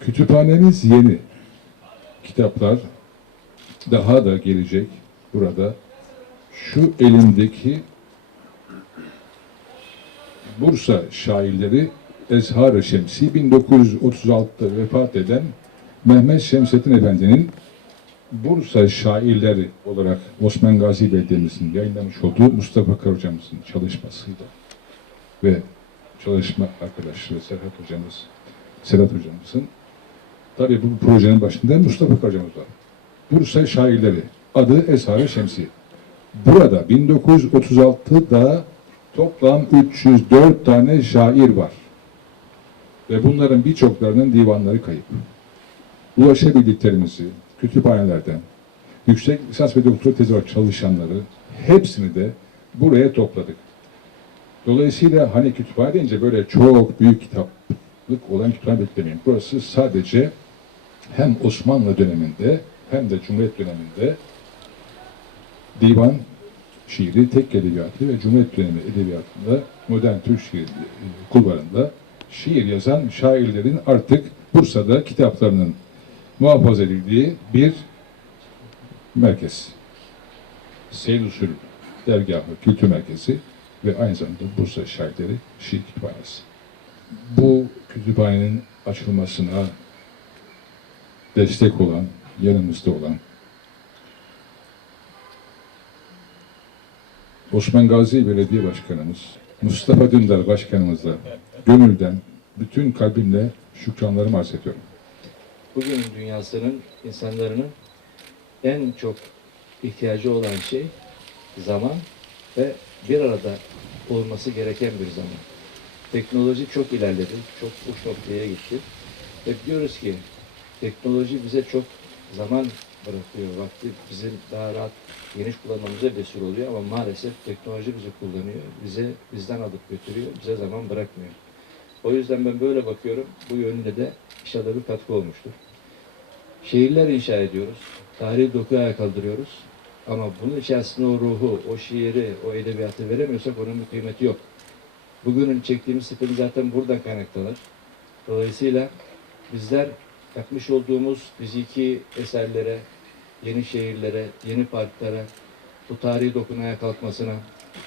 Kütüphanemiz yeni. Kitaplar daha da gelecek burada. Şu elimdeki Bursa şairleri Ezhar-ı Şemsi 1936'da vefat eden Mehmet Şemsettin Efendi'nin Bursa şairleri olarak Osman Gazi Belediye'mizin yayınlamış olduğu Mustafa Kar hocamızın çalışmasıyla ve çalışma arkadaşları Serhat hocamız, Serhat hocamızın tabii bu projenin başında Mustafa hocamız var. Bursa şairleri adı Ezhar-ı Şemsi. Burada 1936'da toplam 304 tane şair var. Ve bunların birçoklarının divanları kayıp. Ulaşabildiklerimizi kütüphanelerden, yüksek lisans ve doktora tezi çalışanları hepsini de buraya topladık. Dolayısıyla hani kütüphane deyince böyle çok büyük kitaplık olan kütüphane beklemeyin. Burası sadece hem Osmanlı döneminde hem de Cumhuriyet döneminde divan şiiri, tek edebiyatı ve Cumhuriyet dönemi edebiyatında modern Türk şiir e, kulvarında şiir yazan şairlerin artık Bursa'da kitaplarının muhafaza edildiği bir merkez. Seyir Usul Dergahı Kültür Merkezi ve aynı zamanda Bursa Şairleri Şiir Kütüphanesi. Bu kütüphanenin açılmasına destek olan, yanımızda olan Osman Gazi Belediye Başkanımız, Mustafa Dündar Başkanımızla gönülden, bütün kalbimle şükranlarımı arz ediyorum. bugünün dünyasının insanların en çok ihtiyacı olan şey zaman ve bir arada olması gereken bir zaman. Teknoloji çok ilerledi, çok uç noktaya gitti. Ve biliyoruz ki teknoloji bize çok zaman bırakıyor. Vakti bizim daha rahat geniş kullanmamıza vesile oluyor ama maalesef teknoloji bizi kullanıyor. Bize bizden alıp götürüyor, bize zaman bırakmıyor. O yüzden ben böyle bakıyorum. Bu yönde de inşallah bir katkı olmuştur. Şehirler inşa ediyoruz. Tarihi dokuya ayağa kaldırıyoruz. Ama bunun içerisinde o ruhu, o şiiri, o edebiyatı veremiyorsak onun bir kıymeti yok. Bugünün çektiğimiz sıkıntı zaten buradan kaynaklanır. Dolayısıyla bizler yapmış olduğumuz fiziki eserlere, yeni şehirlere, yeni parklara, bu tarihi dokunaya kalkmasına,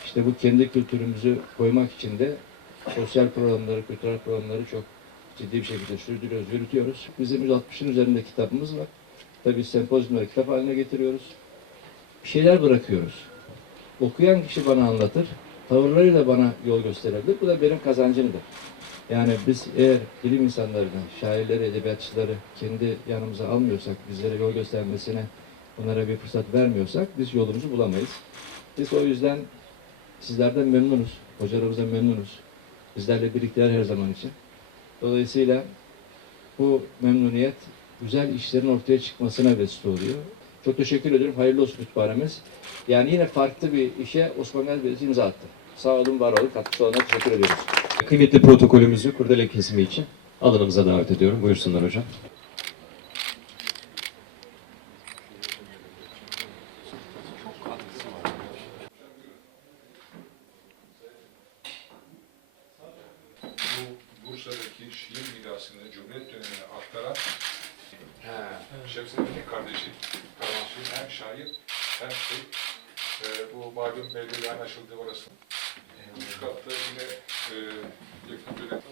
işte bu kendi kültürümüzü koymak için de sosyal programları, kültürel programları çok ciddi bir şekilde sürdürüyoruz, yürütüyoruz. Bizim 160'ın üzerinde kitabımız var. Tabii sempozyumları kitap haline getiriyoruz. Bir şeyler bırakıyoruz. Okuyan kişi bana anlatır, tavırlarıyla bana yol gösterebilir. Bu da benim kazancımdır. Yani biz eğer bilim insanlarını, şairleri, edebiyatçıları kendi yanımıza almıyorsak, bizlere yol göstermesine, onlara bir fırsat vermiyorsak biz yolumuzu bulamayız. Biz o yüzden sizlerden memnunuz, hocalarımızdan memnunuz. Bizlerle birlikteler her zaman için. Dolayısıyla bu memnuniyet güzel işlerin ortaya çıkmasına vesile oluyor. Çok teşekkür ediyorum. Hayırlı olsun kütüphanemiz. Yani yine farklı bir işe Osman Gazi imza attı. Sağ olun, var olun. Katkısı olanlara teşekkür ediyoruz. Kıymetli protokolümüzü kurdele kesimi için alanımıza davet ediyorum. Buyursunlar hocam. Bu Bursa'daki şiir mirasını Cumhuriyet dönemine aktaran Şemsettin'in kardeşi. Kardeşi hem şair hem şey e, bu malum belediyenin açıldığı orası. Üç katlı yine eh, y